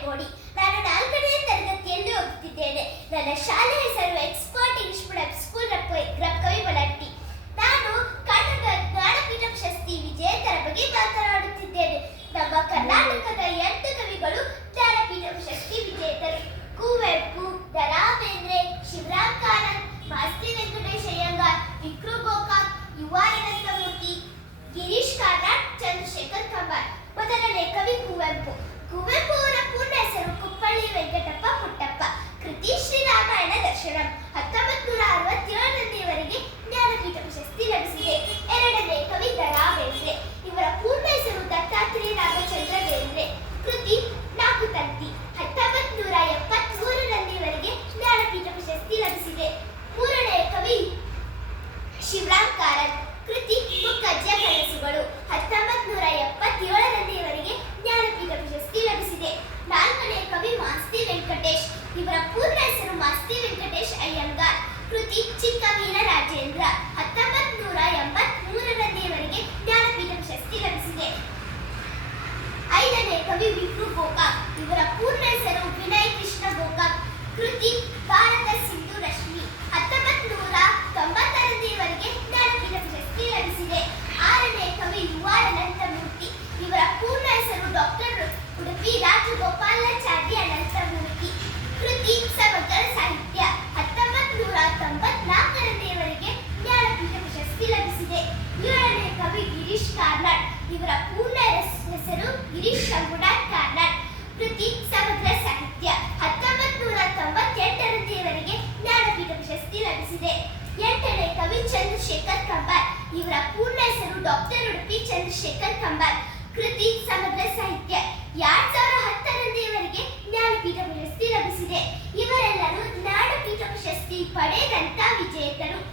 ಬೆಳ್ಗೋಡಿ ನಾನು ನಾಲ್ಕನೇ ತರಗತಿಯಲ್ಲಿ ಓದುತ್ತಿದ್ದೇನೆ. ನನ್ನ ಶಾಲೆ ಹೆಸರು ಎಕ್ಸ್ಪರ್ಟ್ ಇಂಗ್ಲಿಷ್ ಮೀಡಿಯಂ ಸ್ಕೂಲ್ ರಕ್ಕವಿ ಬಲಟ್ಟಿ ನಾನು ಕನ್ನಡ ಜ್ಞಾನಪೀಠ ಪ್ರಶಸ್ತಿ ವಿಜೇತರ ಬಗ್ಗೆ ಮಾತನಾಡುತ್ತಿದ್ದೇನೆ ನಮ್ಮ ಕರ್ನಾಟಕದ ಎಂಟು ಕವಿಗಳು ಜ್ಞಾನಪೀಠ ಪ್ರಶಸ್ತಿ ವಿಜೇತರು ಕುವೆಂಪು ದ ರಾ ಬೇಂದ್ರೆ ಶಿವರಾಮ್ ಕಾರಂತ್ ಮಾಸ್ತಿ ವೆಂಕಟೇಶ್ ಅಯ್ಯಂಗಾರ್ ವಿಕ್ರು ಗೋಕಾಕ್ ಯುವ ಅನಂತಮೂರ್ತಿ ಗಿರೀಶ್ ಕಾರ್ನಾಡ್ ಚಂದ್ರಶೇಖರ್ ಕಂಬಾರ್ ಮೊದಲನೇ ಕವಿ ಕುವೆಂಪು ಕುವೆಂಪು ಅವರ ಪೂರ್ಣ ಹೆಸರು ಕುಪ್ಪಳ್ಳಿ ವೆಂಕಟಪ್ಪ ಪುಟ್ಟಪ್ಪ ಕೃತಿ ಶ್ರೀರಾಮಾಯಣ ದರ್ಶನಂ ಹತ್ತೊಂಬತ್ತು ನೂರ ಅರವತ್ತೇಳರಲ್ಲಿವರೆಗೆ ಜ್ಞಾನಪೀಠ ಪ್ರಶಸ್ತಿ ಲಭಿಸಿದೆ ಎರಡನೇ ಕವಿ ದ ರಾ ಬೇಂದ್ರೆ ಇವರ ಪೂರ್ಣ ಹೆಸರು ದತ್ತಾತ್ರೇಯ ರಾಮಚಂದ್ರ ಬೇಂದ್ರೆ ಕೃತಿ ನಾಲ್ಕು ತಂತಿ ಹತ್ತೊಂಬತ್ತು ನೂರ ಎಪ್ಪತ್ಮೂರರಲ್ಲಿವರೆಗೆ ಜ್ಞಾನಪೀಠ ಪ್ರಶಸ್ತಿ ಲಭಿಸಿದೆ ಮೂರನೇ ಕವಿ ಶಿವರಾಮ್ ಕಾರಂತ್ ಕೃತಿ ಮುಕ್ಕಜ್ಜ ಕನಸುಗಳು ಹತ್ತೊಂಬತ್ತು ನೂರ ಎಪ್ಪತ್ತೇಳರಲ್ಲಿವರೆಗೆ ಜ್ಞಾನಪೀಠ ಪ್ರಶಸ್ತಿ ಲಭಿಸಿದೆ ನಾಲ್ಕನೇ ಕವಿ ಮಾಸ್ತಿ ವೆಂಕಟೇಶ್ ಇವರ ಪೂರ್ಣ ಹೆಸರು ಮಾಸ್ತಿ ವೆಂಕಟೇಶ್ ಅಯ್ಯಂಗಾರ್ ಚಿಕ್ಕ ವೀರ ರಾಜೇಂದ್ರ ಹತ್ತೊಂಬತ್ ನೂರ ಎಂಬತ್ಮೂರರಲ್ಲಿವರೆಗೆ ಜ್ಞಾನಪೀಠ ಪ್ರಶಸ್ತಿ ಲಭಿಸಿದೆ. ಐದನೇ ಕವಿ ವಿಕ್ರು ಗೋಕಾಕ್. ಇವರ ಪೂರ್ಣ ಹೆಸರು ವಿನಯ್ ಕೃಷ್ಣ ಗೋಕಾಕ್. ಕೃತಿ ಭಾರತ ಸಿಂಧು ರಶ್ಮಿ. ಹತ್ತೊಂಬತ್ ನೂರ ತೊಂಬತ್ತರಲ್ಲಿವರೆಗೆ ಜ್ಞಾನಪೀಠ ಪ್ರಶಸ್ತಿ ಲಭಿಸಿದೆ. ಆರನೇ ಕವಿ ಯುವ ಅನಂತಮೂರ್ತಿ ಇವರ ಪೂರ್ಣ ಹೆಸರು ಡಾಕ್ಟರ್ ಉಡುಪಿ ರಾಜಗೋಪಾಲಾಚಾರ್ಯ ಅನಂತಮೂರ್ತಿ. ಕೃತಿ ಸಾಹಿತ್ಯ ಹತ್ತೊಂಬತ್ತು ನೂರ ತೊಂಬತ್ನಾಲ್ಕರಲ್ಲಿವರೆಗೆ ಜ್ಞಾನಪೀಠ ಪ್ರಶಸ್ತಿ ಲಭಿಸಿದೆ ಏಳನೇ ಕವಿ ಗಿರೀಶ್ ಕಾರ್ನಾಡ್ ಇವರ ಪೂರ್ಣ ಹೆಸರು ಗಿರೀಶ್ ಶಂಭುನಾಥ್ ಕಾರ್ನಾಡ್ ಕೃತಿ ಸಮಗ್ರ ಸಾಹಿತ್ಯ. ಹತ್ತೊಂಬತ್ತು ನೂರ ತೊಂಬತ್ತೆಂಟರಲ್ಲಿವರೆಗೆ ಜ್ಞಾನಪೀಠ ಪ್ರಶಸ್ತಿ ಲಭಿಸಿದೆ. ಎಂಟನೇ ಕವಿ ಚಂದ್ರಶೇಖರ್ ಕಂಬಾರ್. ಇವರ ಪೂರ್ಣ ಹೆಸರು ಡಾಕ್ಟರ್ ಉಡುಪಿ ಚಂದ್ರಶೇಖರ್ ಕಂಬಾರ್. ಕೃತಿ ಸಮಗ್ರ ಸಾಹಿತ್ಯ. ಎರಡ್ ಸಾವಿರ ಇವರಿಗೆ ಜ್ಞಾನಪೀಠ ಪ್ರಶಸ್ತಿ ಲಭಿಸಿದೆ. ಇವರೆಲ್ಲರೂ ಜ್ಞಾನಪೀಠ ಪ್ರಶಸ್ತಿ ಪಡೆದಂತ ವಿಜೇತರು.